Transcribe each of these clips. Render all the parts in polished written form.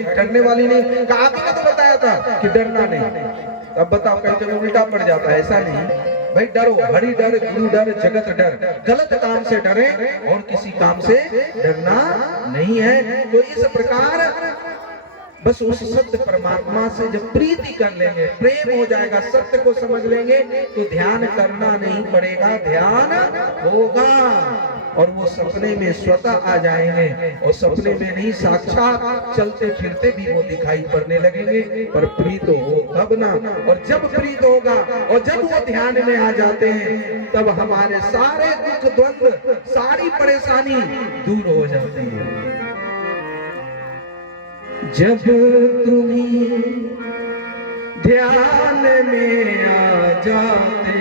कि डरने वाली नहीं, कहा आपने तो बताया था कि डरना नहीं। अब बताओ कहीं जब उल्टा पड़ जाता है। ऐसा नहीं भाई, डरो, हरि डर गुरु डर जगत डर। गलत काम से डरे और किसी काम से डरना नहीं है। तो इस प्रकार बस उस सत्य परमात्मा से जब प्रीति कर लेंगे, प्रेम हो जाएगा, सत्य को समझ लेंगे, तो ध्यान करना नहीं पड़ेगा, ध्यान होगा और वो सपने में स्वतः आ जाएंगे। और सपने में नहीं, साक्षात चलते फिरते भी वो दिखाई पड़ने लगेंगे। पर प्रीत हो तब ना, और जब प्रीत होगा और जब वो ध्यान में आ जाते हैं, तब हमारे सारे दुख द्वंद्व, सारी परेशानी दूर हो जाती है। जब तुम्हें ध्यान में आ जाते,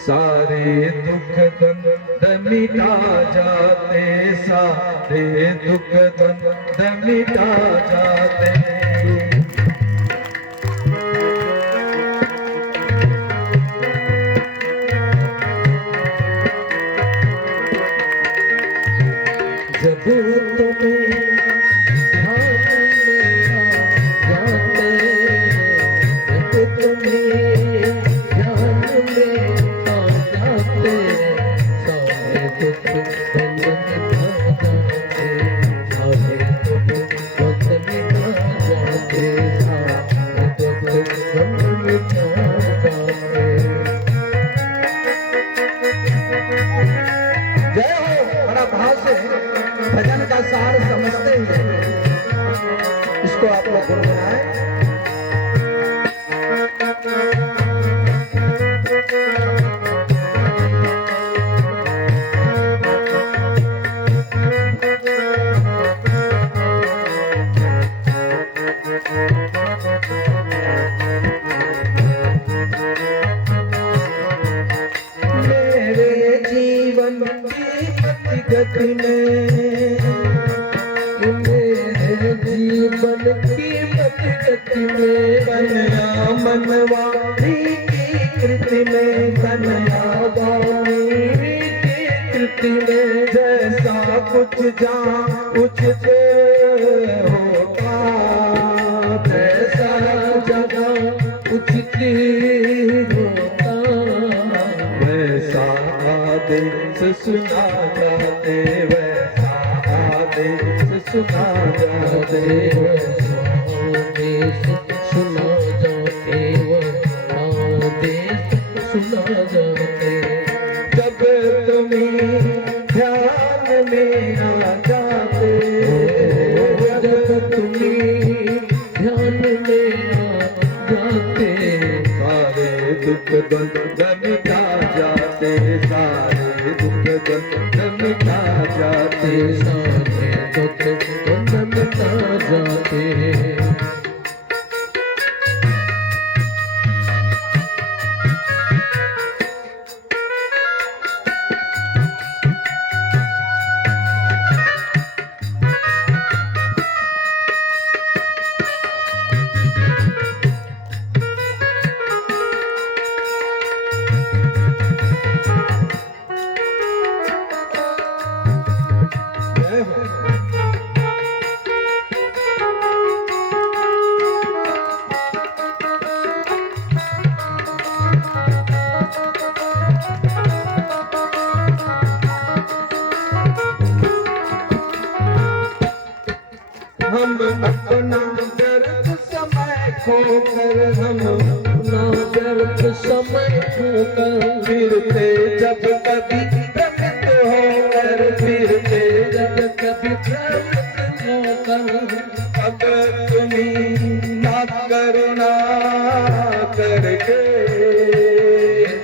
सारे दुख द्वंद्व मिटा जाते, सारे दुख द्वंद्व मिटा जाते। जब तुम्हें भजन का सार समझते हुए इसको आप लोग गुनगुनाएं। मेरे जीवन की गति में, मेरे जीवन की गति में, कन्या मनवाणी की कृति में, कन्या वाणी की कृति में, जैसा कुछ जहाँ उचित होता, जैसा जगह उचित होता, वैसा आदेश सुना जाते, वैसा आदेश सुना जाते, वैसा आदेश सुना जाते, वैसा आदेश सुना जाते। जब तुम्हें ध्यान में आ जाते, जब तुम्हें ध्यान में आ जाते, सारे दुख द्वंद्व मिटा जाते, सारे दुख द्वंद्व मिटा जाते, सारे दुख द्वंद्व मिटा जाते। हम अपना व्यर्थ समय खोकर, हम अपना व्यर्थ समय खोकर, फिरते जब कभी भ्रमित होकर, फिरते जब कभी भ्रमित होकर, अब तुम्हें ना करुणा करके,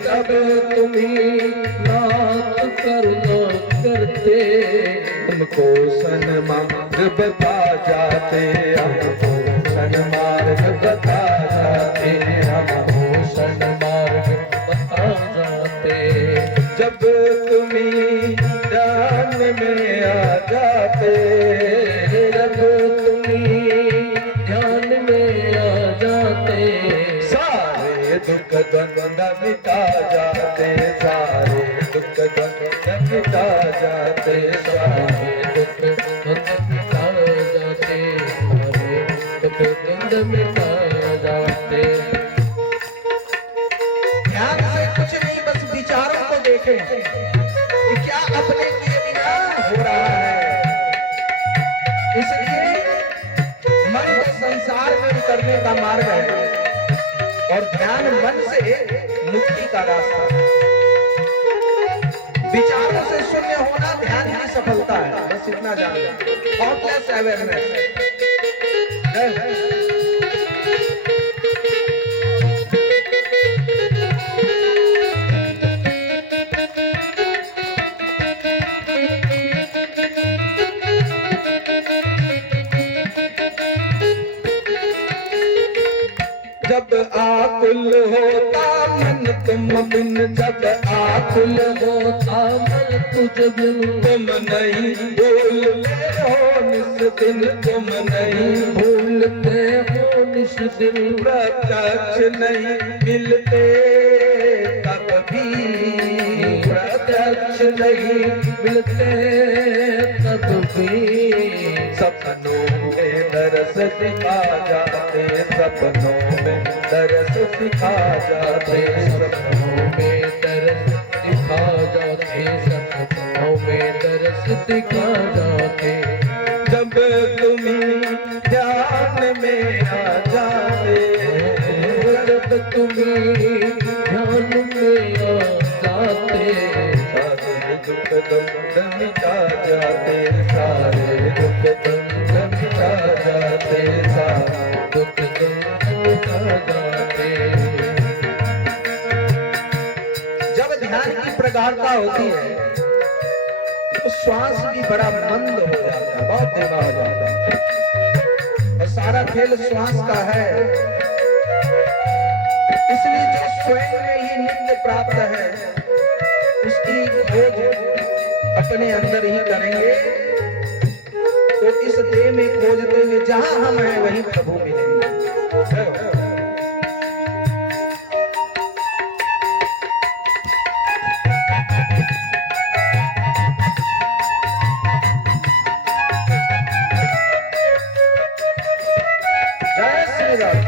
तब तुम्हें ना करुणा करते, हमको सन्मार्ग बता जाते, हमको सन्मार्ग बता जाते, हमको सन्मार्ग बता जाते। जब तुम्हें ध्यान में आ जाते, जब तुम्हें ध्यान में आ जाते, सारे दुख द्वंद्व मिटा जाते, सारे दुख द्वंद्व मिटा जाते, सारे दुख द्वंद्व मिटा जाते। मिटा जाते। ध्यान से कुछ नहीं, बस विचारों को देखें कि क्या अपने किए बिना हो रहा है। इसलिए मन को संसार में उतरने का मार्ग है और ध्यान मन से मुक्ति का रास्ता। विचारों से शून्य होना ध्यान की सफलता है, बस इतना जान लें। Thoughtless awareness. जब आकुल होता मन तुम बिन, जब आकुल होता मन तुझ बिन, तुम नहीं भूलते हो निस दिन, तुम नहीं भूलते हो निस दिन। प्रत्यक्ष नहीं मिलते तब भी, प्रत्यक्ष नहीं मिलते तब भी, सपनों में दरस दिखा जाते, सपनों में दरस दिखा जाते, सपनों में दरस दिखा जाते, सपनों में दरस दिखा जाते। जब तुम्हें ध्यान में आ जाते, जब तुम्हें ध्यान में आ जाते, सारे दुख दर्द मिटा जाते, सारे दुख दर्द मिटा जाते, सारे दुख दर्द मिटा जाते। जब ध्यान की प्रगाढ़ता होती है तो श्वास भी बड़ा मंद हो जाता है, बहुत धीमा हो जाता है और सारा खेल श्वास का है। इसलिए जो स्वयं में ही नित्य प्राप्त है उसकी खोज अपने अंदर ही करेंगे तो इस देह में खोजते हुए जहां हम हैं वहीं प्रभु मिलेंगे। जय श्री राम।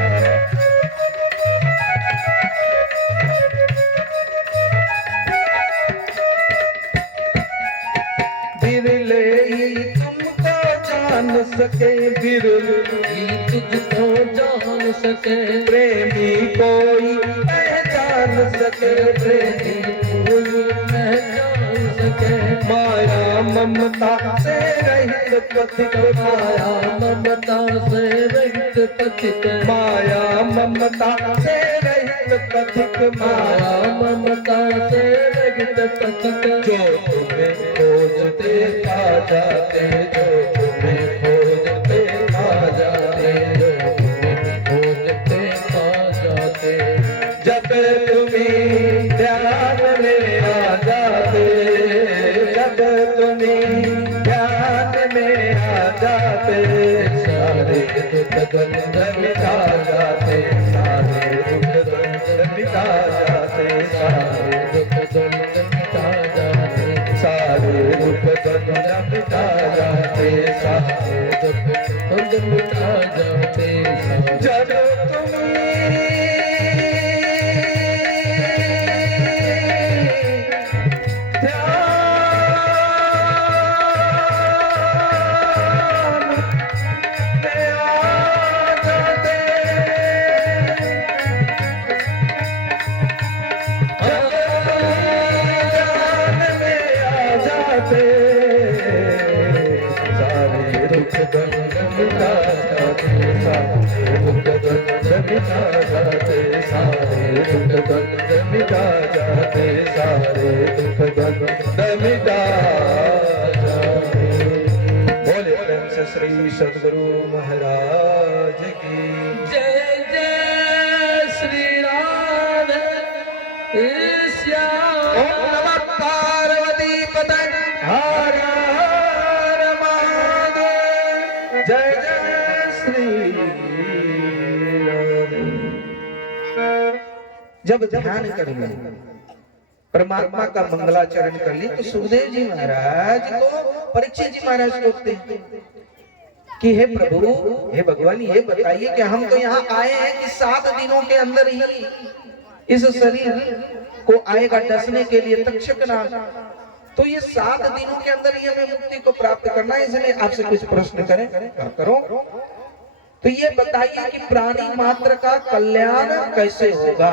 बिरले ही तुमको जान सके, बिरले तुझको जान सके, प्रेमी कोई पहचान सके, प्रेमी कोई पहचान सके। माया ममता से रहित पथिक, माया ममता से रहित पथिक, माया ममता से रहित पथिक, माया ममता से रहित पथिक। जो तुम्हें खोजते आ जाते, जो तुम्हें खोजते आ जाते, जो तुम्हें खोजते आ जाते। जब तुम्हें ध्यान में आ जाते, जब तुम्हें ध्यान में आ जाते, सारे दुख दर्द मिटा जाते, सारे दुख दर्द मिटा जाते, सारे दुख दर्द मिटा जाते, सारे दुख दर्द मिटा जाते, सारे दुख दर्द मिटा जाते। जब मिटा जाते, सारे दुख दर्द मिटा जाते, सारे दुख दर्द मिटा जाते, सारे दुख दर्द मिटा जाते। बोले प्रेम से श्री सद्गुरु महाराज की जय। जय श्री राधे श्याम। ओम नमः पार्वती पतये हर हर महादेव। जय जय श्री राधे। जब ध्यान कर लिया, परमात्मा का मंगलाचरण कर ली, तो सुखदेव जी महाराज को परीक्षित जी महाराज रोकते हैं, कि हे प्रभु, हे भगवान, ये बताइए कि हम तो यहाँ आए हैं कि 7 दिनों के अंदर ही इस शरीर को आएगा डसने के लिए तक्षक नाग। तो ये 7 दिनों के अंदर ही हमें मुक्ति को प्राप्त करना है, इसलिए आपसे कुछ प्रश्न करो। तो ये बताइए कि प्राणी मात्र का कल्याण कैसे होगा,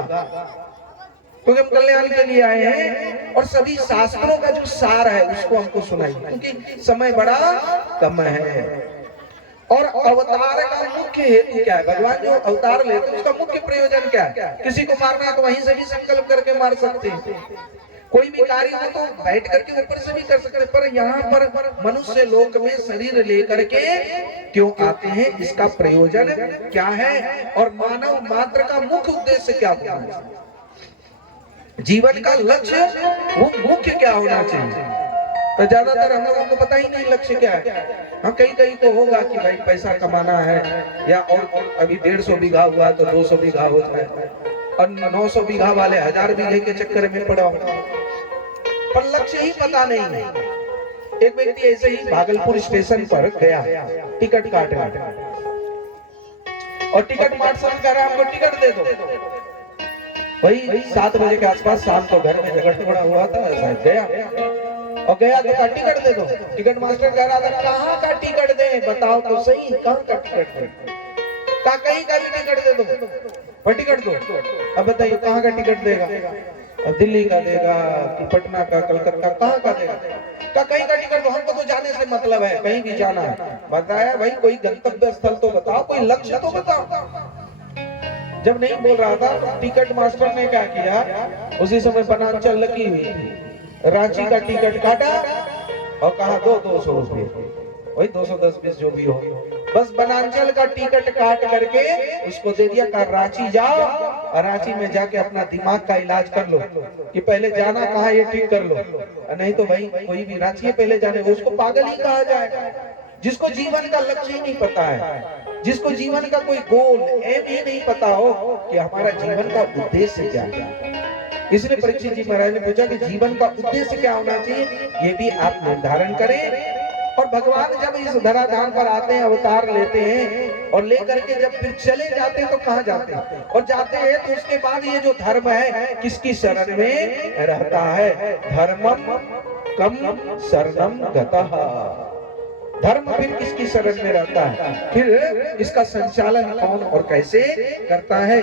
क्योंकि हम कल्याण के लिए आए हैं और सभी शास्त्रों का जो सार है उसको हमको सुनाइए, क्योंकि समय बड़ा कम है। और अवतार का मुख्य हेतु क्या है? भगवान जो अवतार लेते हैं उसका मुख्य प्रयोजन क्या है? किसी को मारना है तो वहीं से भी संकल्प करके मार सकते हैं, कोई भी कार्य हो तो बैठ करके ऊपर से भी कर सकते हैं, पर यहाँ पर मनुष्य लोक में शरीर लेकर के क्यों आते हैं, इसका प्रयोजन क्या है और मानव मात्र का मुख्य उद्देश्य क्या होना चाहिए, जीवन का लक्ष्य वो मुख्य क्या होना चाहिए। तो ज्यादातर हम लोगों को पता ही नहीं लक्ष्य क्या है। हाँ, कहीं को होगा कि भाई पैसा कमाना है, या और अभी 150 बीघा हुआ तो 200 बीघा हो जाए, और 900 बीघा वाले 1000 बीघे के चक्कर में पड़ा, पर लक्ष्य ही पता नहीं है। एक व्यक्ति ऐसे ही भागलपुर स्टेशन पर गया टिकट काटने, और टिकट मास्टर कह रहा है हमको टिकट दे दो। वही 7 बजे के आसपास शाम को घर में झगड़ा हुआ था, ऐसा गया और गया तो कहा टिकट दे दो। टिकट मास्टर कह रहा था कहाँ का टिकट दे, बताओ तो सही, कहाँ का टिकट दे? कहा कहीं का भी टिकट दे दो, पर टिकट दो। अब बताइए कहाँ का टिकट देगा? अब दिल्ली का देगा कि पटना का, कलकत्ता, कहाँ का देगा? कहा कहीं का टिकट दो, हमको तो जाने से मतलब है, कहीं भी जाना है। बताया भाई कोई गंतव्य स्थल तो बताओ, कोई लक्ष्य तो बताओ। जब नहीं बोल रहा था, टिकट मास्टर ने क्या किया, उसी समय बनांचल लगी हुई थी, रांची का टिकट काटा और कहा दो 200 रुपये, वही 210-20 जो भी हो, बस बनांचल का टिकट काट करके उसको दे दिया। कहा रांची जाओ और रांची में जाके अपना दिमाग का इलाज कर लो कि पहले जाना कहाँ ये ठीक कर लो, नहीं तो भाई कोई भी रांची पहले जाने, उसको पागल ही कहा जाएगा। जिसको जीवन का लक्ष्य ही नहीं पता है, जिसको जीवन का कोई गोल एम ही नहीं पता हो कि हमारा जीवन का उद्देश्य क्या है। इसलिए परीक्षित जी महाराज ने पूछा कि जीवन का उद्देश्य क्या होना चाहिए, ये भी आप निर्धारण करें। और भगवान जब इस धराधाम पर आते हैं, अवतार लेते हैं और लेकर के जब फिर चले जाते हैं तो कहाँ जाते हैं, और जाते हैं तो उसके बाद ये जो धर्म है किसकी शरण में रहता है? धर्मम कम शरणम गतः। धर्म फिर किसकी शरण में रहता है, फिर इसका संचालन कौन और कैसे करता है?